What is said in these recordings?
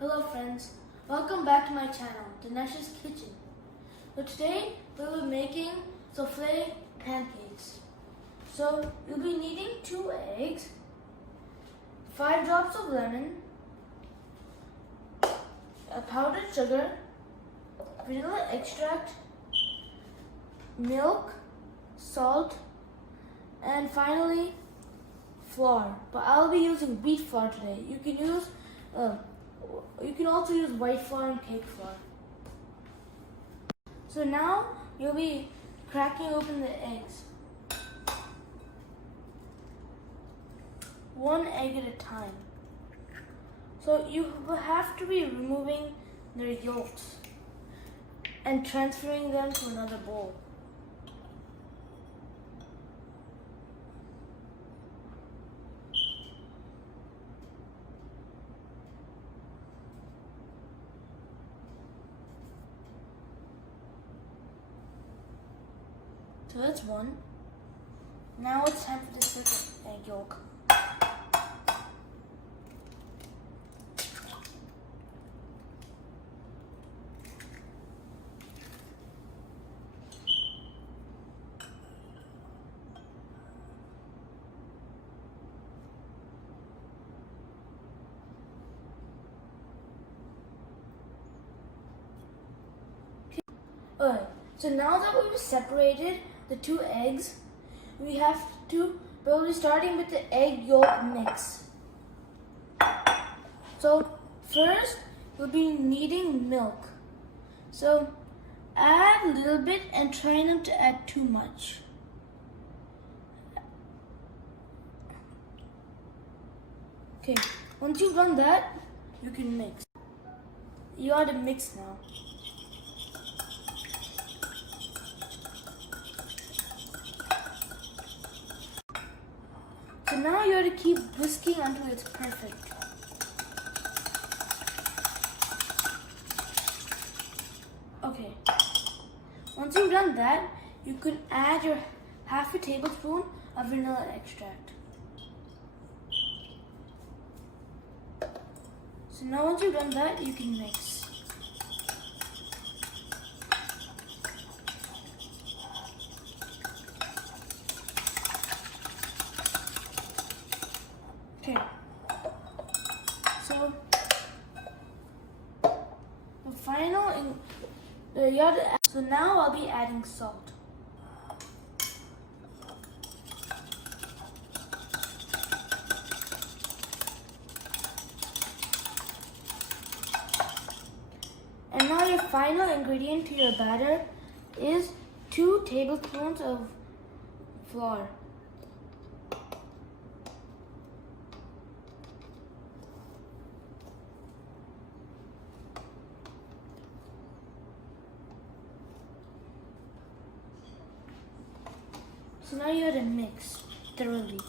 Hello friends, welcome back to my channel, Dinesh's Kitchen. So today we'll be making souffle pancakes. So you'll be needing 2 eggs, 5 drops of lemon, a powdered sugar, vanilla extract, milk, salt, and finally flour. But I'll be using wheat flour today. You can also use white flour and cake flour. So now you'll be cracking open the eggs. 1 egg at a time. So you will have to be removing their yolks and transferring them to another bowl. So that's 1. Now it's time for the second egg yolk. Alright, so now that we've separated the 2 eggs, we'll be starting with the egg yolk mix. So first, we'll be needing milk. So add a little bit and try not to add too much. Okay, once you've done that, you can mix. You ought to mix now. So now you have to keep whisking until it's perfect. Okay. Once you've done that, you can add your half a tablespoon of vanilla extract. So now once you've done that, you can mix. Okay, so the final, so now I'll be adding salt. And now your final ingredient to your batter is 2 tablespoons of flour. So now you have to mix thoroughly.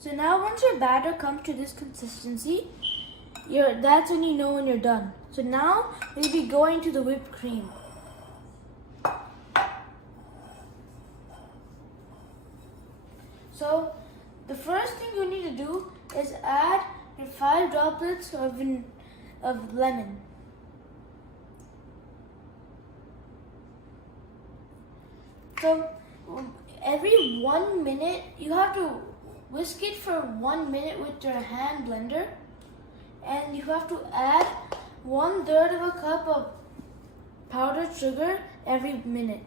So now once your batter comes to this consistency, that's when you know when you're done. So now we'll be going to the whipped cream. So the first thing you need to do is add your 5 droplets of lemon. So every 1 minute, you have to whisk it for 1 minute with your hand blender, and you have to add 1/3 of a cup of powdered sugar every minute.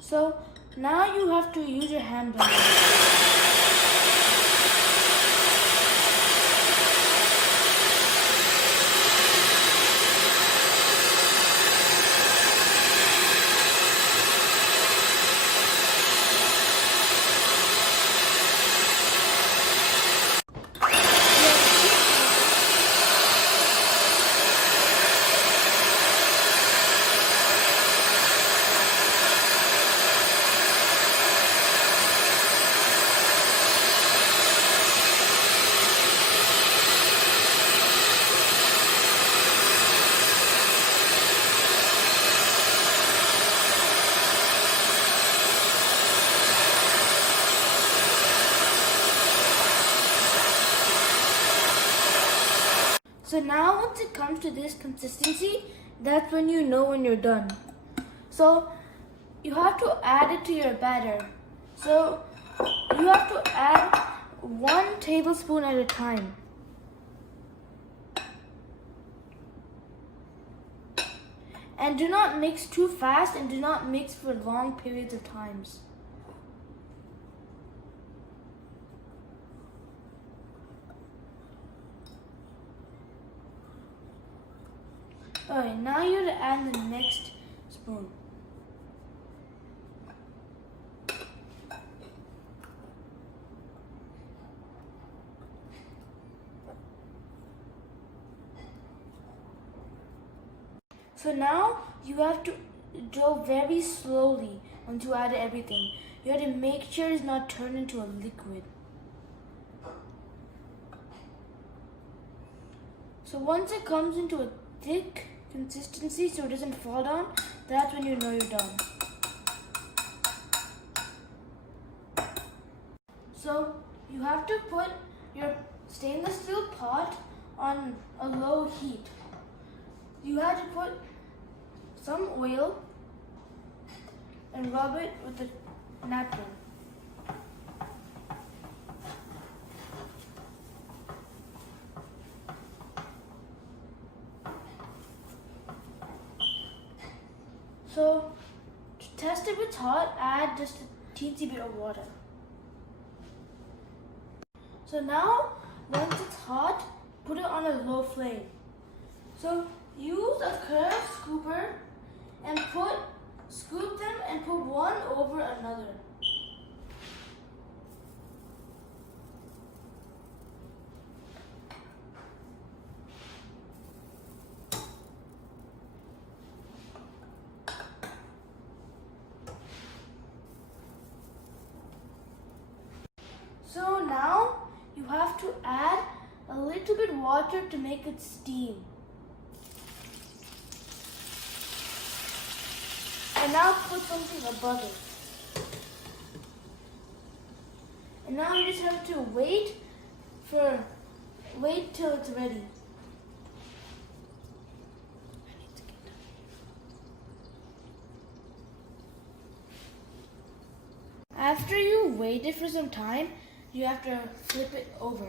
So now you have to use your hand blender. So now once it comes to this consistency, that's when you know when you're done. So you have to add it to your batter. So you have to add 1 tablespoon at a time. And do not mix too fast and do not mix for long periods of times. Alright, now you have to add the next spoon. So now you have to dough very slowly once you add everything. You have to make sure it's not turned into a liquid. So once it comes into a thick consistency so it doesn't fall down, that's when you know you're done. So you have to put your stainless steel pot on a low heat. You have to put some oil and rub it with a napkin. So to test if it's hot, add just a teensy bit of water. So now once it's hot, put it on a low flame. So use a curved scooper and scoop them and put one over another. So now you have to add a little bit water to make it steam. And now put something above it. And now you just have to wait till it's ready. After you wait it for some time, you have to flip it over.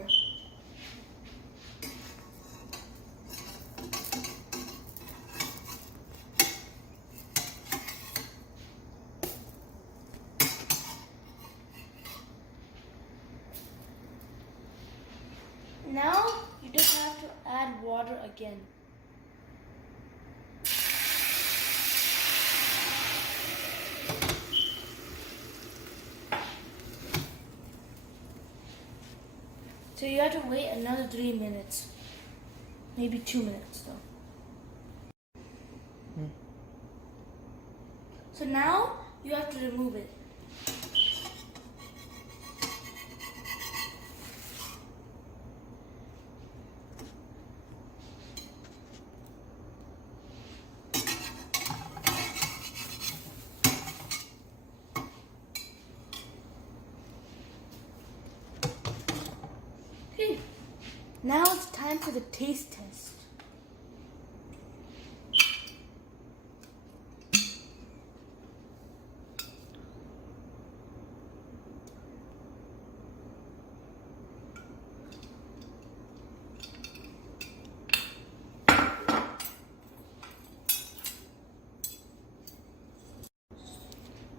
Now you just have to add water again. So you have to wait another 3 minutes. Maybe 2 minutes though. So now you have to remove it. Okay, now it's time for the taste test.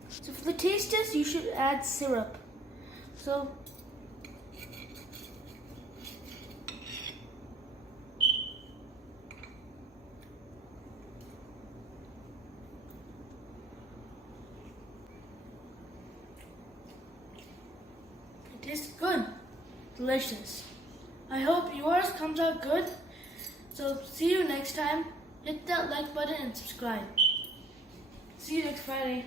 So for the taste test, you should add syrup. So it tastes good, delicious. I hope yours comes out good. So see you next time. Hit that like button and subscribe. See you next Friday.